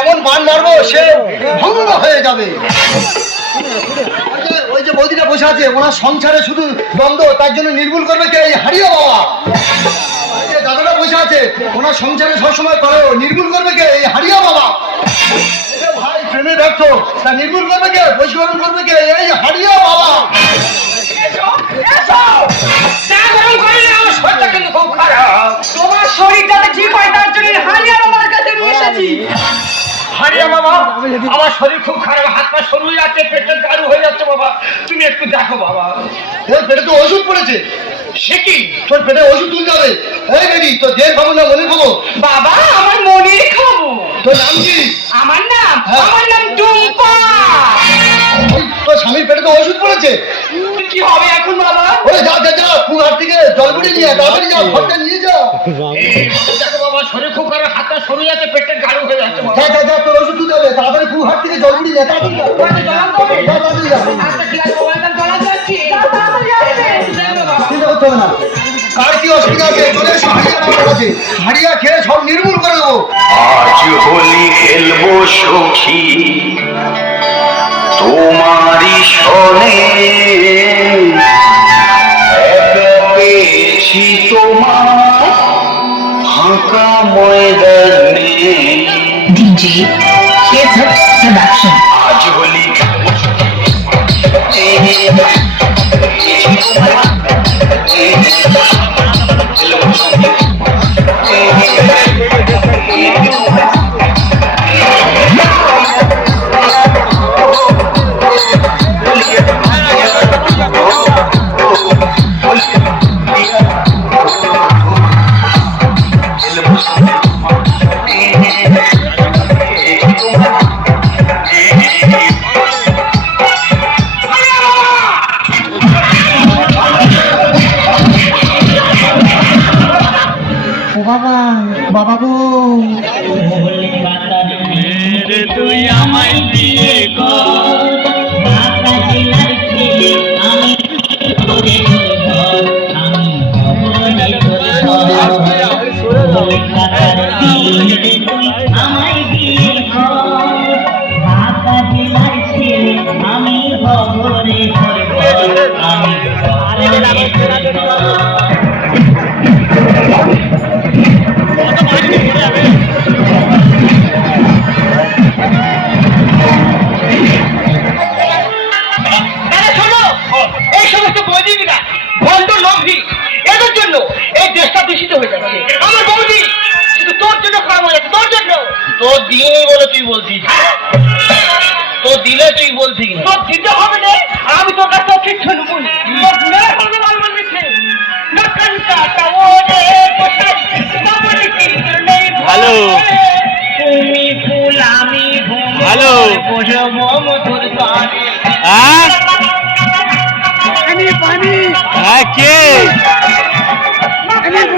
এমন বান মারবো সে ভঙ্গ হয়ে যাবে। ওই যে বৌদিটা বসে আছে, ওনার সংসারে শুধু দ্বন্দ্ব, তার জন্য নির্মূল করবে কে? এই হারিয়া বাবা। ওই যে দাদাটা বসে আছে, ওনার সংসারে সবসময় করে নির্মূল করবে কে? এই হারিয়া বাবা। ভাই প্রেমে ব্যর্থ, তা নির্মূল করবে কে? বশীকরণ করবে কে? এই হারিয়া বাবা। তোমার শরীরটাতে ঠিক হয়, তার জন্য হারিয়া বাবার কাছে নিয়ে এসেছি। হারিয়া বাবা, আমার শরীর খুব খারাপ, হাত পা সরু হয়ে যাচ্ছে, পেটের দারু হয়ে যাচ্ছে বাবা, তুমি একটু দেখো বাবা। ওর পেটে তো ওষুধ পড়েছে। সে কি? তোর পেটে ওষুধ তুলতে হবে। এই বেবি, তোর দেহ খাবো না মনে খাবো? বাবা, আমার মনের খাবো। তোর নাম কি? আমার নাম টুম্পা। তোর স্বামীর পেটে তো ওষুধ পড়েছে। কি হবে এখন বাবা? ওরে যা যা যা, কুয়ার থেকে জল বুড়ি নিয়ে তাড়াতাড়ি যা, ঘরটা নিয়ে যা। দেখো বাবা, শরীর খুব খারাপ, হাত পা সরু যাচ্ছে, পেটের দারু হয়ে যাচ্ছে বাবা। যা যা যা, তোর ওষুধ তুলতে হবে, তাড়াতাড়ি কুয়ার থেকে জল বুড়ি নিয়ে তাড়াতাড়ি যা। তাড়াতাড়ি যা। আচ্ছা ঠিক আছে বাবা, আমি চলে যাচ্ছি। তাড়াতাড়ি আসবে। চিন্তা করতে হবে না। কার কি অসুবিধা আছে চলে এসো হারিয়া বাবার কাছে, হারিয়া খেয়ে সব নির্মূল করে দেবো। আজ হোলি খেলবো সখী তোমারই সনে, পেয়েছি তোমার ফাঁকা ময়দানে। DJ Kesar Production. আজ হোলি খেলবো বাবা গো, তুই আমায় দিয়ে তোর দিলেই বলে তুই বলছিস, তোর দিলে তুই বলছিস, তোর দিতে হবে না। আমি তোর কাছে কিচ্ছু নেবো না। হ্যালো, তুমি ফুল আমি হ্যালো, হ্যাঁ কে কে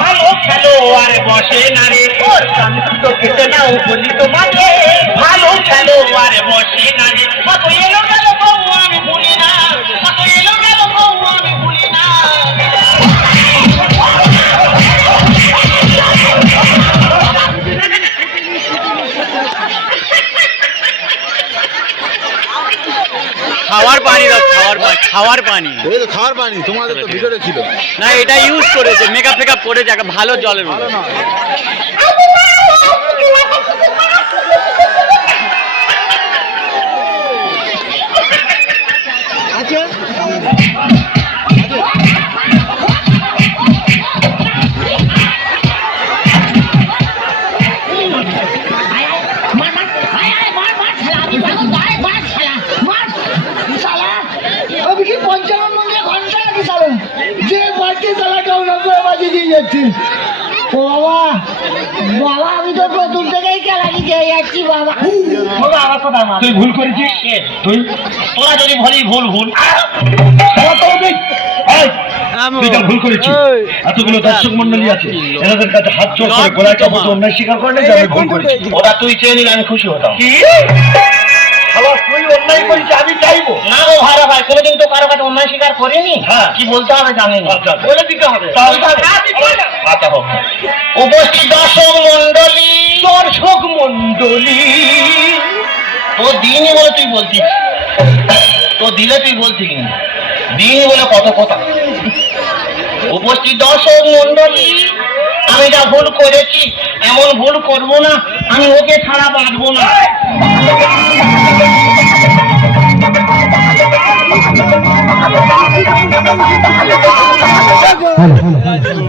ভালো খেলো আর বসে না রে, ওর শান্তি তো খেতে নাও বলি তোমাকে, ভালো খেলো আর বসে না রে, কত এলো গেল বউ আমি ভুলি না, কত এলো গেল বউ আমি ভুলি না। খাওয়ার পানি দাও, খাওয়ার পানি খাওয়ার পানি তোমাদের তো ভিতরে ছিল না, এটা ইউজ করেছে, মেকআপ ফেকআপ করেছে, একটা ভালো জলের মতো। আমি তো প্রথম থেকেই খেলা খেয়ে যাচ্ছি বাবা। তুই ভুল করেছিস, তুই তোরা যদি বলি ভুল ভুল ভুল করেছি। এতগুলো দর্শক মন্ডলী আছে, এনাদের কাছে হাত চোখ করে গোলায় কাপড় অন্যায় স্বীকার করে নেই যে আমি ভুল করেছি। ওরা তুই চেয়ে নিলে আমি খুশি হতাম। তুই অন্যায় সময় স্বীকার করিনি কি বলতে হবে জানেন বলে দিতে হবে আচ্ছা হোক উপস্থিত দর্শক মন্ডলী তো দিনই বলে তুই বলছিস তো দিলে তুই বলছিস কিন্তু দিনই বলে কত কথা উপস্থিত দর্শক মন্ডলী আমি যা ভুল করেছি এমন ভুল করব না আমি ওকে ছাড়া বাঁচবো না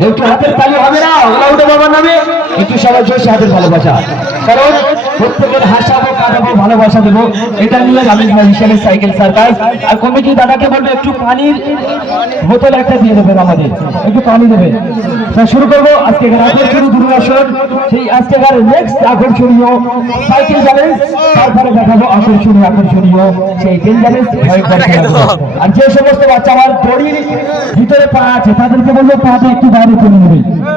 একটু হাতের তালি হবে না ওটা বাবার নামে একটু সবাই জোর হাতের ভালোবাসা কারণ প্রত্যেকের হাসাবো কাটাবো ভালোবাসা দেবো এটা নিয়ে আমি হিসেবে সাইকেল সার্কাস আর কমিটি দাদাকে বলবো একটু পানির বোতল একটা দিয়ে দেবেন আমাদের একটু পানি দেবেন শুরু করবো আজকে আকর্ষণীয় দূরদর্শন সেই আজকের নেক্সট আকর্ষণীয় সাইকেল চ্যালেঞ্জ তারপরে দেখাবো আকর্ষণীয় সেই বেল চ্যালেঞ্জ আর যে সমস্ত বাচ্চা আমার দড়ির ভিতরে পা আছে তাদেরকে বলবো পাটা একটু বাইরে তুলে নেবে